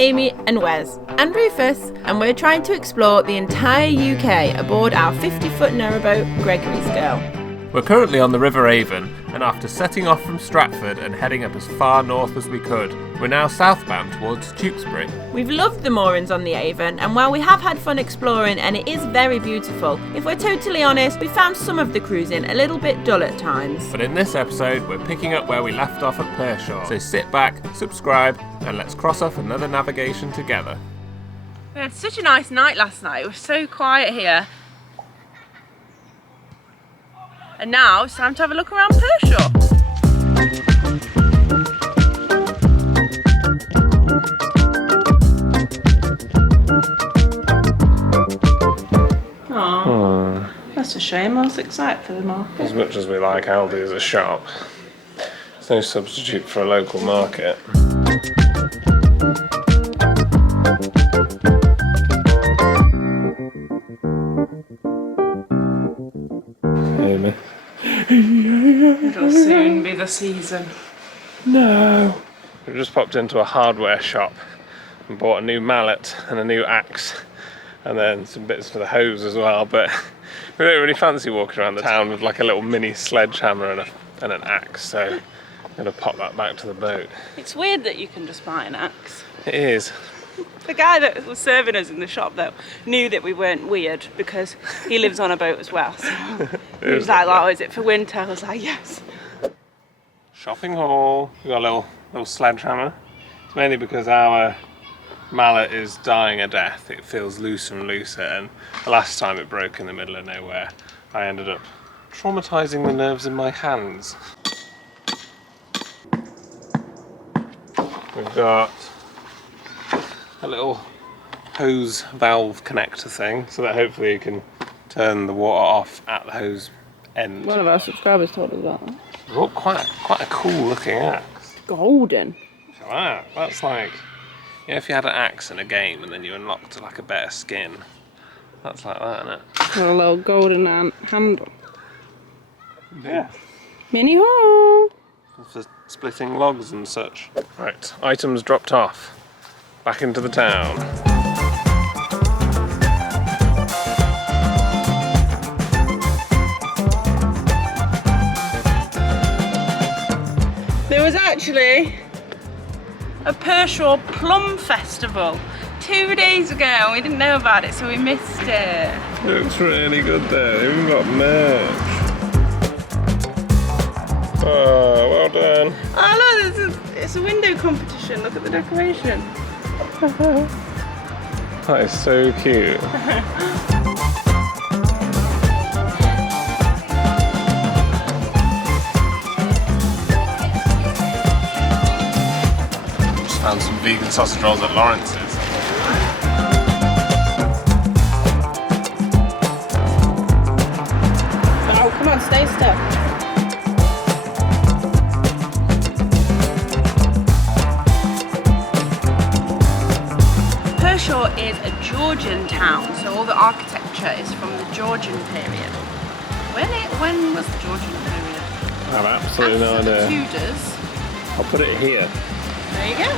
Amy and Wes and Rufus, and we're trying to explore the entire UK aboard our 50-foot narrowboat Gregory's Girl. We're currently on the River Avon, and after setting off from Stratford and heading up as far north as we could, we're now southbound towards Tewkesbury. We've loved the moorings on the Avon, and while we have had fun exploring and it is very beautiful, if we're totally honest, we found some of the cruising a little bit dull at times. But in this episode, we're picking up where we left off at Pershore. So sit back, subscribe, and let's cross off another navigation together. We had such a nice night last night. It was so quiet here. And now it's time to have a look around Pershore. Oh, that's a shame. I was excited for the market. As much as we like Aldi as a shop, there's no substitute for a local market. Amy. It'll soon be the season. No. We've just popped into a hardware shop and bought a new mallet and a new axe, and then some bits for the hose as well, but we don't really fancy walking around the town with like a little mini sledgehammer and an axe, so I'm going to pop that back to the boat. It's weird that you can just buy an axe. It is. The guy that was serving us in the shop though knew that we weren't weird because he lives on a boat as well. So he was like, oh, is it for winter? I was like, yes. Shopping haul. We've got a little sledgehammer. It's mainly because our mallet is dying a death. It feels looser and looser, and the last time it broke in the middle of nowhere, I ended up traumatizing the nerves in my hands. We've got a little hose valve connector thing so that hopefully you can turn the water off at the hose end. One of our subscribers told us that. We've got quite a cool looking axe. Golden. Look at that. That's like, you know, if you had an axe in a game and then you unlocked like a better skin. That's like that, isn't it? Got a little golden handle. Yeah. Mini haul. For splitting logs and such. Right, items dropped off. Back into the town. There was actually a Pershore Plum Festival 2 days ago and we didn't know about it, so we missed it. It looks really good there. They've even got merch. Oh, well done. Oh look, it's a window competition. Look at the decoration. That is so cute. Just found some vegan sausage rolls at Lawrence's. Oh, come on, stay still. Pershore is a Georgian town, so all the architecture is from the Georgian period. When was the Georgian period? I have absolutely no idea. The Tudors. I'll put it here. There you go.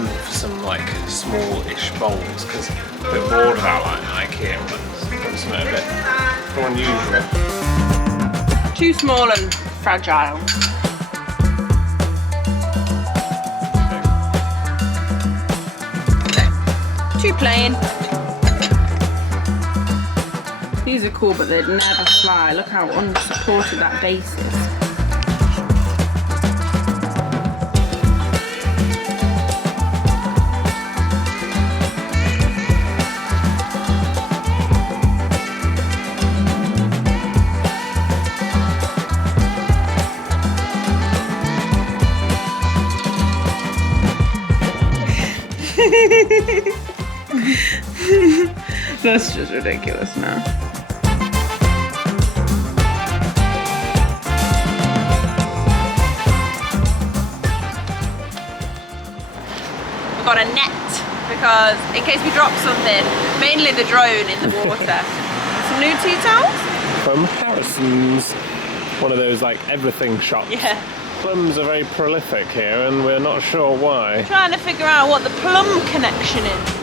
For some like small-ish bowls because I'm a bit bored about like IKEA ones. Want something a bit more unusual. Too small and fragile. Too plain. These are cool, but they'd never fly. Look how unsupported that base is. That's just ridiculous now. got a net because in case we drop something, mainly the drone in the water. Some new tea towels? From Harrison's. One of those like everything shops. Yeah. Plums are very prolific here and we're not sure why. Trying to figure out what the plum connection is.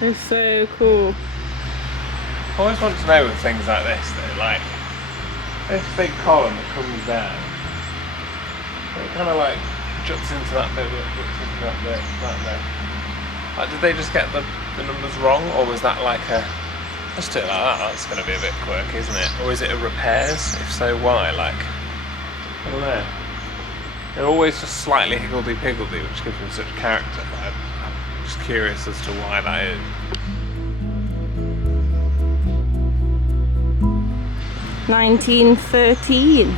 It's so cool. I always want to know with things like this though, like this big column that comes down, it kind of like juts into that bit, juts into that bit, that bit. Like, did they just get the numbers wrong, or was that like a, let's do it like that, that's going to be a bit quirky, isn't it? Or is it a repairs? If so, why? Like, I don't know. They're always just slightly higgledy-piggledy, which gives them such character, but I'm just curious as to why that is. $19.13.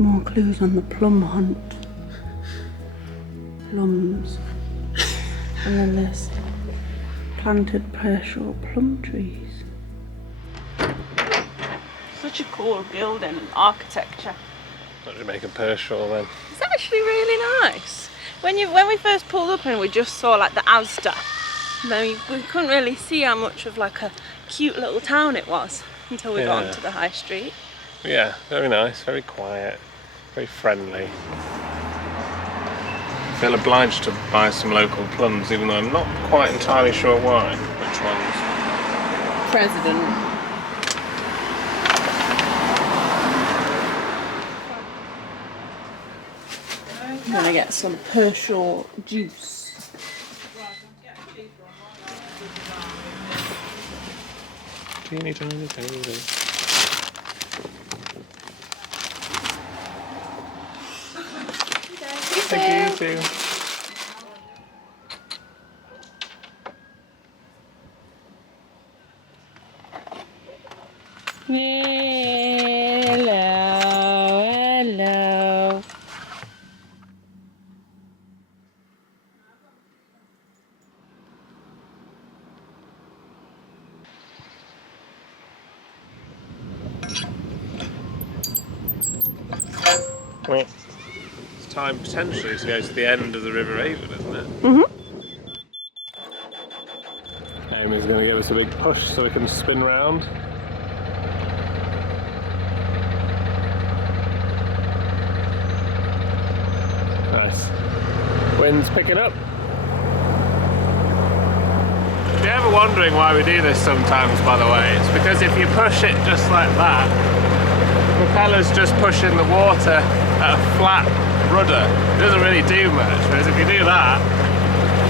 More clues on the plum hunt. Plums. And then there's planted Pershore plum trees. Such a cool building and architecture. What did you make of Pershore then? It's actually really nice. When we first pulled up and we just saw like the Asda, and then we couldn't really see how much of like a cute little town it was until we got onto the high street. Yeah, very nice, very quiet, very friendly. I feel obliged to buy some local plums, even though I'm not quite entirely sure why. Which ones? President. I'm gonna get some Pershore juice. Teeny tiny baby. Thank you too. Hello, hello. Well, it's time potentially to go to the end of the River Avon, isn't it? Mm-hmm. Amy's going to give us a big push so we can spin round. Nice. Wind's picking up. If you're ever wondering why we do this sometimes, by the way, it's because if you push it just like that, the propeller's just pushing the water at a flat rudder. It doesn't really do much, whereas if you do that,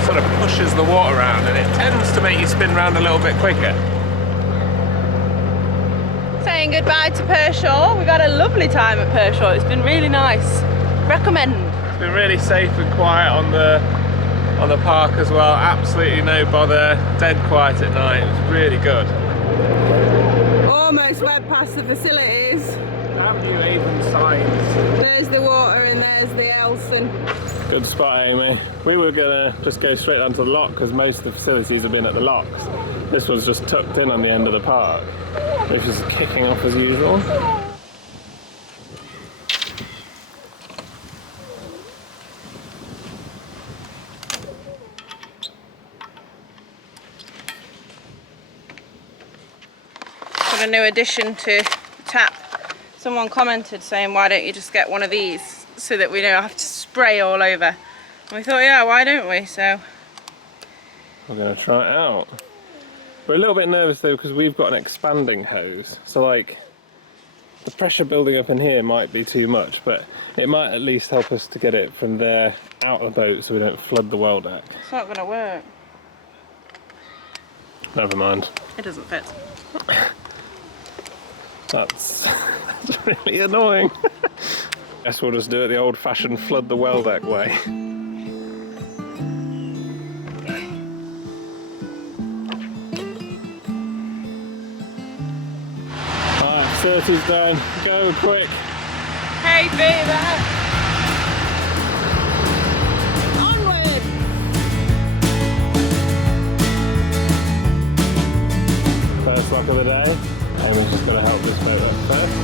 it sort of pushes the water around and it tends to make you spin round a little bit quicker. Saying goodbye to Pershore. We got a lovely time at Pershore. It's been really nice. Recommend. It's been really safe and quiet on the park as well. Absolutely no bother. Dead quiet at night. It was really good. Almost went past the facilities. Damn you Avon signs. There's the water and there's the Elson. Good spot, Amy. We were gonna just go straight onto the lock because most of the facilities have been at the locks. This was just tucked in on the end of the park, which is kicking off as usual. a new addition to the tap. Someone commented saying, why don't you just get one of these so that we don't have to spray all over. And we thought, yeah, why don't we? So we're going to try it out. We're a little bit nervous though because we've got an expanding hose. So like the pressure building up in here might be too much, but it might at least help us to get it from there out of the boat so we don't flood the well deck. It's not going to work. Never mind. It doesn't fit. That's really annoying. Guess we'll just do it the old-fashioned flood the well deck way. Alright, 30's done. Go quick. Hey, baby! Onward! First lock of the day. Amy's just going to help this boat up first.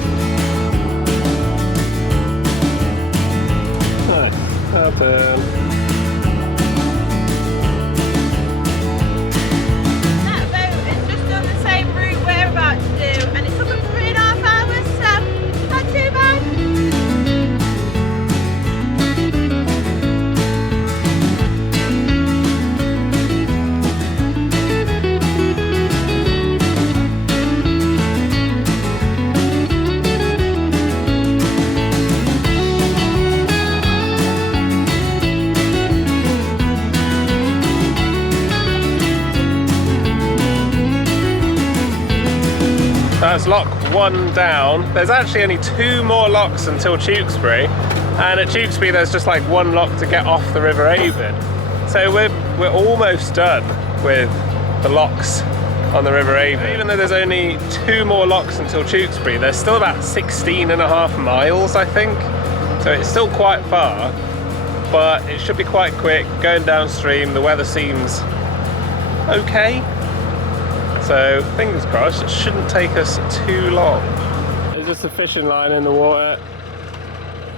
Nice. Well done. That boat has just done the same route we're about to do, and it took them 3.5 hours, so not too bad. That's lock 1 down. There's actually only 2 more locks until Tewkesbury, and at Tewkesbury there's just like 1 lock to get off the River Avon. So we're almost done with the locks on the River Avon. Even though there's only 2 more locks until Tewkesbury, there's still about 16.5 miles, I think. So it's still quite far, but it should be quite quick. Going downstream, the weather seems okay. So fingers crossed, it shouldn't take us too long. There's just a fishing line in the water.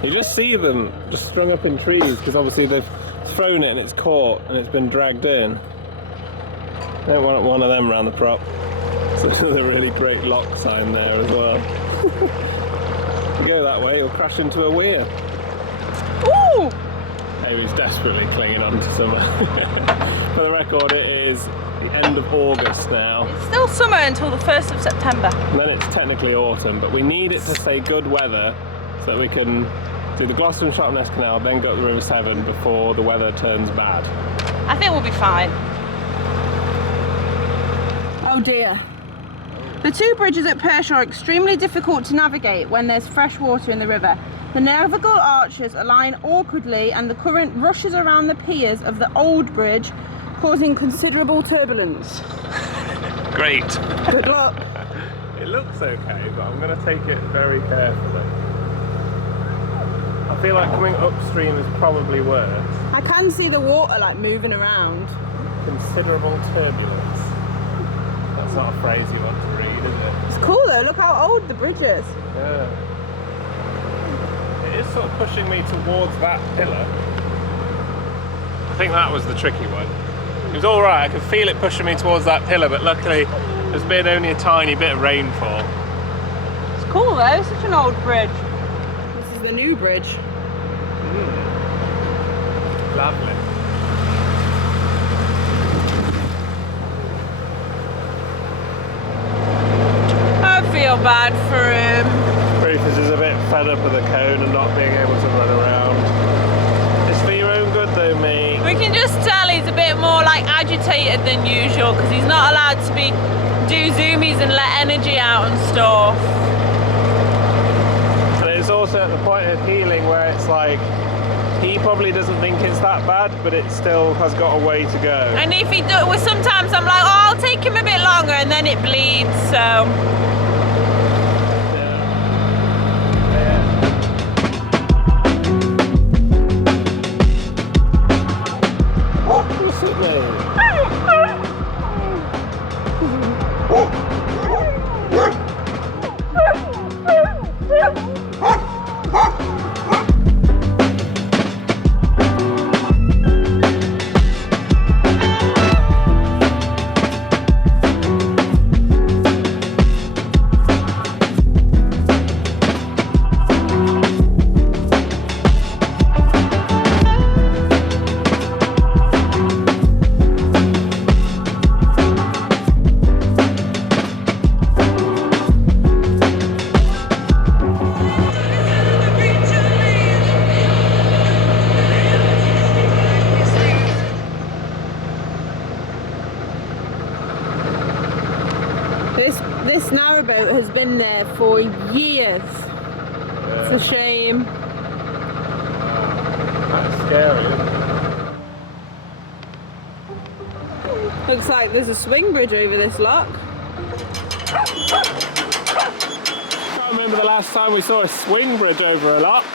You just see them just strung up in trees because obviously they've thrown it and it's caught and it's been dragged in. Don't want one of them around the prop. So there's a really great lock sign there as well. If you go that way, you'll crash into a weir. Ooh! Amy's desperately clinging on to summer. For the record, it is the end of August now. It's still summer until the 1st of September. And then it's technically autumn, but we need it to stay good weather so that we can do the Gloucester and Sharpness Canal, then go up the River Severn before the weather turns bad. I think we'll be fine. Oh dear. The 2 bridges at Pershore are extremely difficult to navigate when there's fresh water in the river. The navigable arches align awkwardly and the current rushes around the piers of the old bridge, causing considerable turbulence. Great. Good luck. It looks okay, but I'm going to take it very carefully. I feel like coming upstream is probably worse. I can see the water like moving around. Considerable turbulence. That's not a phrase you want to read, is it? It's cool though, look how old the bridge is. Yeah. It is sort of pushing me towards that pillar. I think that was the tricky one. It was alright, I could feel it pushing me towards that pillar, but luckily there's been only a tiny bit of rainfall. It's cool though, such an old bridge. This is the new bridge. Lovely. I feel bad for him. Rufus is a bit fed up with the cone and not being able to run around. It's for your own good though, mate. We can just tell he's a bit more like agitated than usual because he's not allowed to do zoomies and let energy out and stuff. And it's also at the point of healing where it's like, he probably doesn't think it's that bad, but it still has got a way to go. And if he does, well, sometimes I'm like, oh, I'll take him a bit longer, and then it bleeds, so. This narrowboat has been there for years. Yeah. It's a shame. That's scary. Looks like there's a swing bridge over this lock. I can't remember the last time we saw a swing bridge over a lock.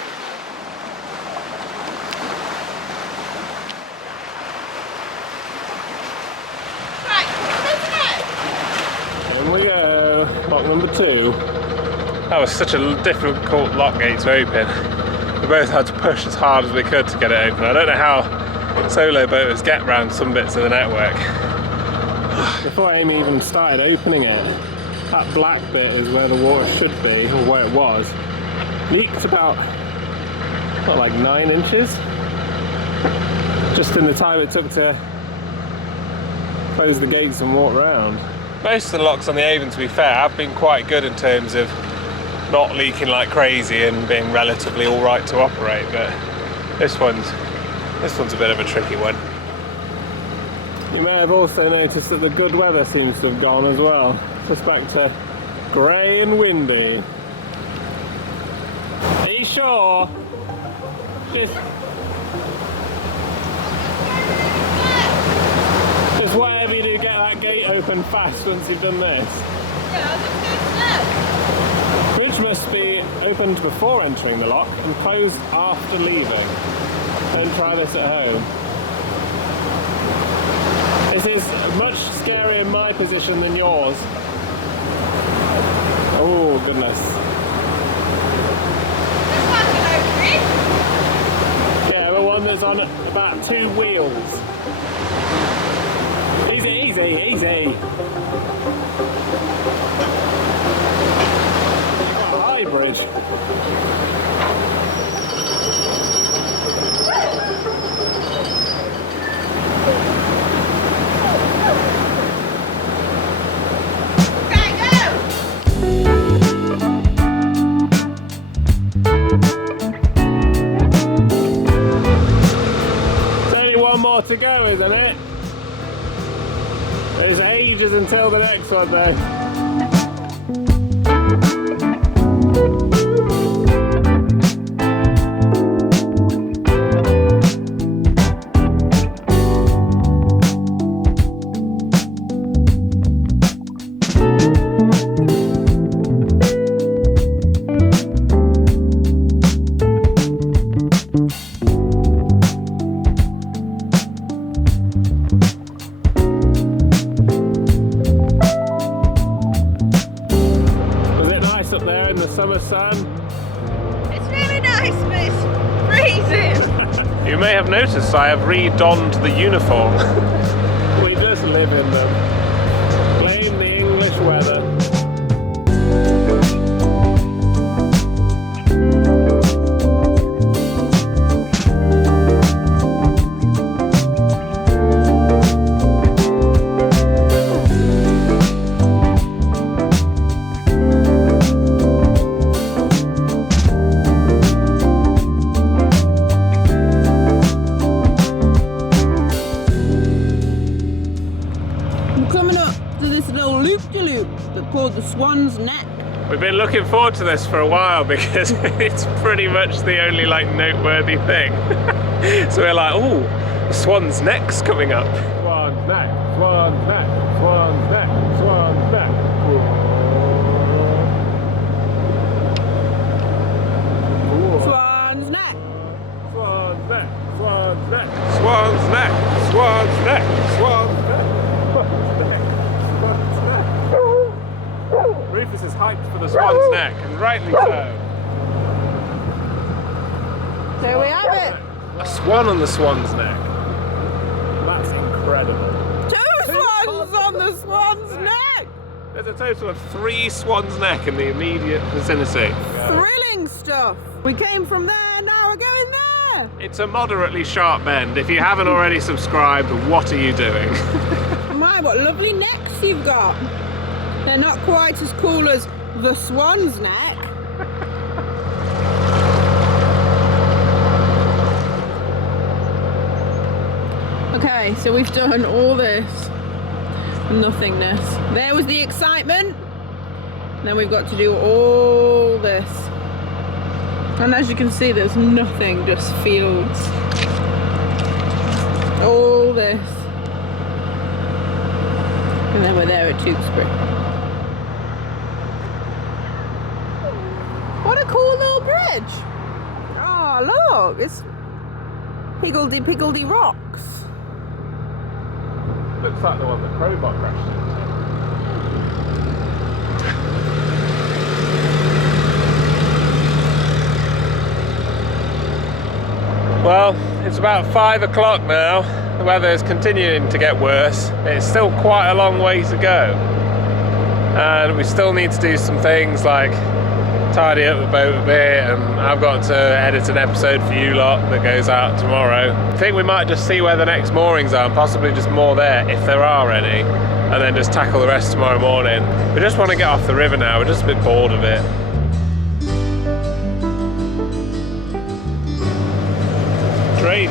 In we go, lock number 2. That was such a difficult lock gate to open. We both had to push as hard as we could to get it open. I don't know how solo boaters get around some bits of the network. Before Amy even started opening it, that black bit is where the water should be, or where it was. Leaked about, what, like 9 inches? Just in the time it took to close the gates and walk around. Most of the locks on the Avon, to be fair, have been quite good in terms of not leaking like crazy and being relatively alright to operate, but this one's a bit of a tricky one. You may have also noticed that the good weather seems to have gone as well. Just back to grey and windy. Are you sure? Just whatever you do, get that gate open fast once you've done this. Yeah, I'll just go slow. Bridge must be opened before entering the lock and closed after leaving. Don't try this at home. This is much scarier in my position than yours. Oh goodness. This one's an oak Yeah, but one that's on about 2 wheels. Easy, easy, easy. High bridge. To go, isn't it? There's ages until the next one though. Summer sun. It's really nice, but it's freezing. You may have noticed I have re-donned the uniform. We just live in them. Blame the English weather. Called the Swan's Neck. We've been looking forward to this for a while because it's pretty much the only like noteworthy thing. So we're like, oh, the Swan's Neck's coming up. Swan's Neck, Swan's Neck, Swan's Neck, Swan's Neck. Swan's Neck. Swan's Neck, Swan's Neck, Swan's Neck, Swan's Neck, Swan's Neck. Rufus is hyped for the Swan's Neck, and rightly so. There we have it. A swan on the Swan's Neck. That's incredible. 2 swans on the Swan's Neck. There's a total of 3 Swan's Neck in the immediate vicinity. Thrilling stuff. We came from there, now we're going there. It's a moderately sharp bend. If you haven't already subscribed, what are you doing? My, what lovely necks you've got. They're not quite as cool as the Swan's Neck. Okay, so we've done all this nothingness. There was the excitement. Then we've got to do all this. And as you can see, there's nothing, just fields. All this. And then we're there at Tewkesbury. What a cool little bridge. Oh, look, it's higgledy-piggledy rocks. Looks like the one that Crowbot crashed into. Well, it's about 5 o'clock now. The weather is continuing to get worse. It's still quite a long way to go. And we still need to do some things like tidy up the boat a bit, and I've got to edit an episode for you lot that goes out tomorrow. I think we might just see where the next moorings are and possibly just moor there if there are any, and then just tackle the rest tomorrow morning. We just want to get off the river now, we're just a bit bored of it. Train.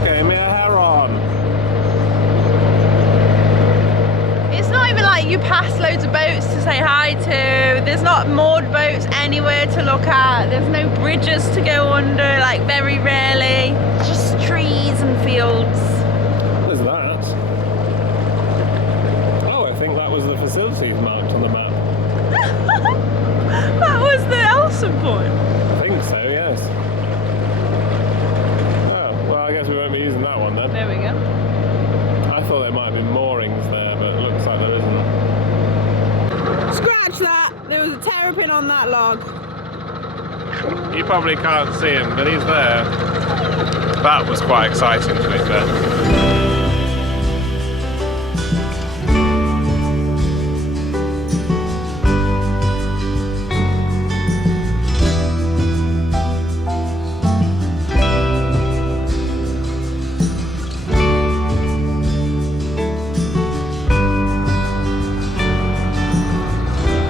Okay, me a heron. It's not even like you pass loads of boats to say hi to. There's not moored boats anywhere to look at. There's no bridges to go under, like very rarely. Just trees and fields. What is that? Oh, I think that was the facilities marked on the map. That was the Elson point. I think so, yes. Oh, well, I guess we won't be using that one then. There we go. I thought there might have been moorings there, but it looks like there isn't. Scratch that! There was a terrapin on that log. You probably can't see him, but he's there. That was quite exciting to be fair.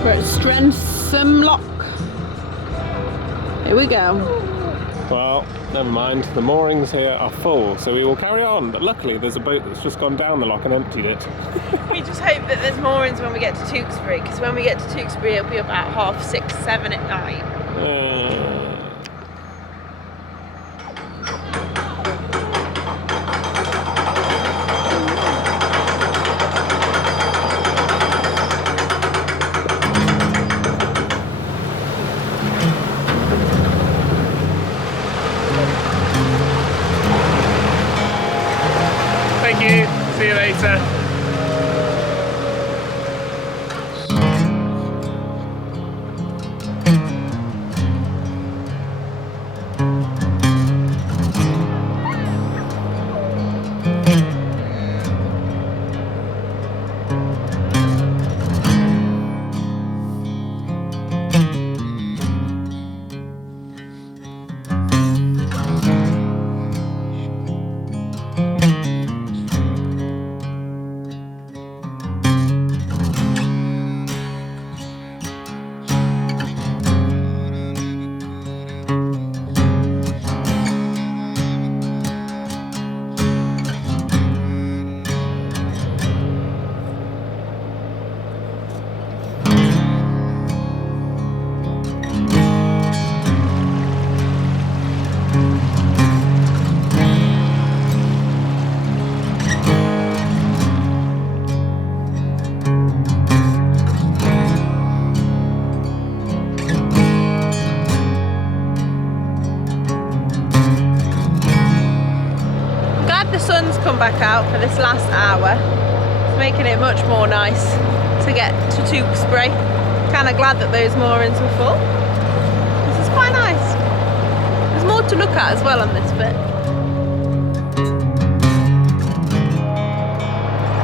We're at Strentham Lock. Here we go. Well, never mind. The moorings here are full, so we will carry on. But luckily, there's a boat that's just gone down the lock and emptied it. We just hope that there's moorings when we get to Tewkesbury, because when we get to Tewkesbury, it'll be about 6:30, 7 at night. Thank you. See you later. Come back out for this last hour. It's making it much more nice to get to Tewkesbury. Kind of glad that those moorings were full. This is quite nice. There's more to look at as well on this bit.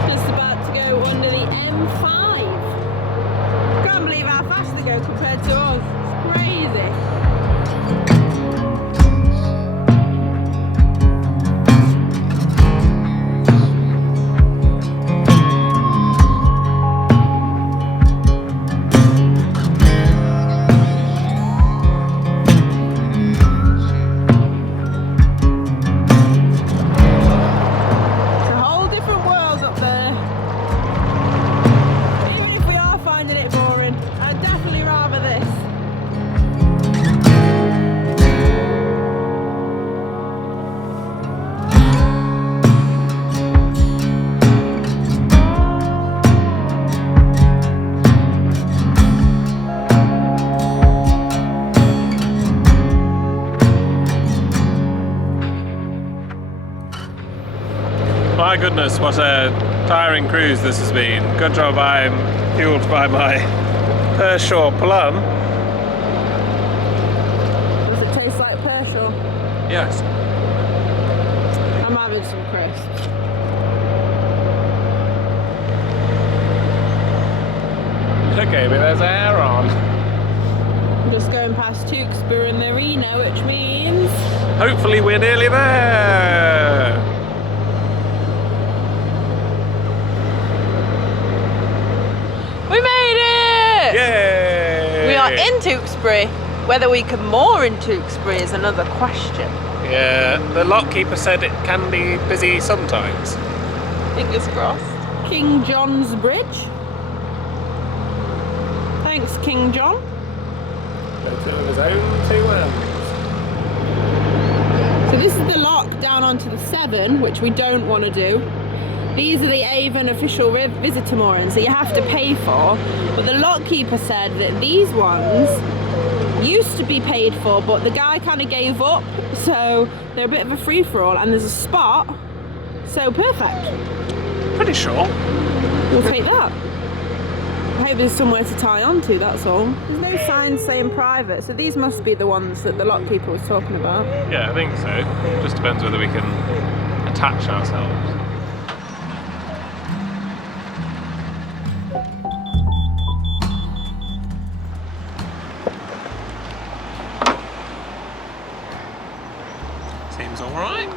Just about to go under the M5. Can't believe how fast they go compared to us. It's crazy. my goodness, what a tiring cruise this has been. Good job I'm fueled by my Pershore plum. Does it taste like Pershore? Yes. I'm having some crisps. Okay, but there's air on. I'm just going past Tewkesbury and Marina, which means... Hopefully we're nearly there. We made it! Yay! We are in Tewkesbury. Whether we can moor in Tewkesbury is another question. Yeah, the lockkeeper said it can be busy sometimes. Fingers crossed. King John's Bridge. Thanks, King John. Of his own two hands. So this is the lock down onto the Severn, which we don't want to do. These are the Avon official visitor moorings that you have to pay for. But the lockkeeper said that these ones used to be paid for, but the guy kind of gave up, so they're a bit of a free-for-all, and there's a spot, so perfect. Pretty sure. We'll take that. I hope there's somewhere to tie on to, that's all. There's no signs saying private, so these must be the ones that the lockkeeper was talking about. Yeah, I think so. Just depends whether we can attach ourselves. Seems alright.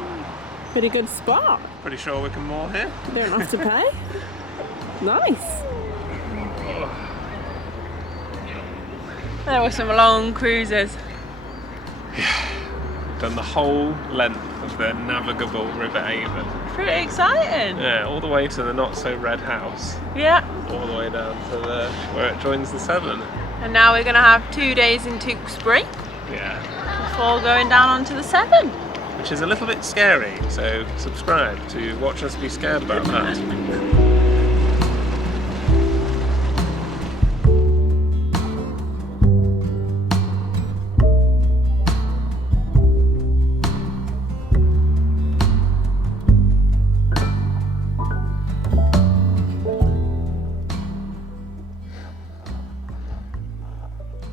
Pretty good spot. Pretty sure we can moor here. You don't have to pay. Nice. There were some long cruises. Done the whole length of the navigable River Avon. Pretty exciting. Yeah, all the way to the not so red house. Yeah. All the way down to the where it joins the Severn. And now we're going to have 2 days in Tewkesbury Yeah. before going down onto the Severn. Which is a little bit scary, so subscribe to watch us be scared about that.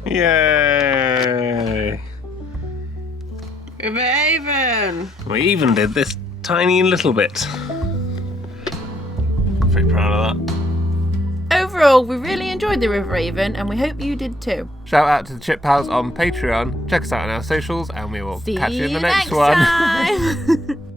Yay! River Avon! We even did this tiny little bit. Pretty proud of that. Overall, we really enjoyed the River Avon and we hope you did too. Shout out to the Chip Pals on Patreon. Check us out on our socials and we will catch you in the next one. Time.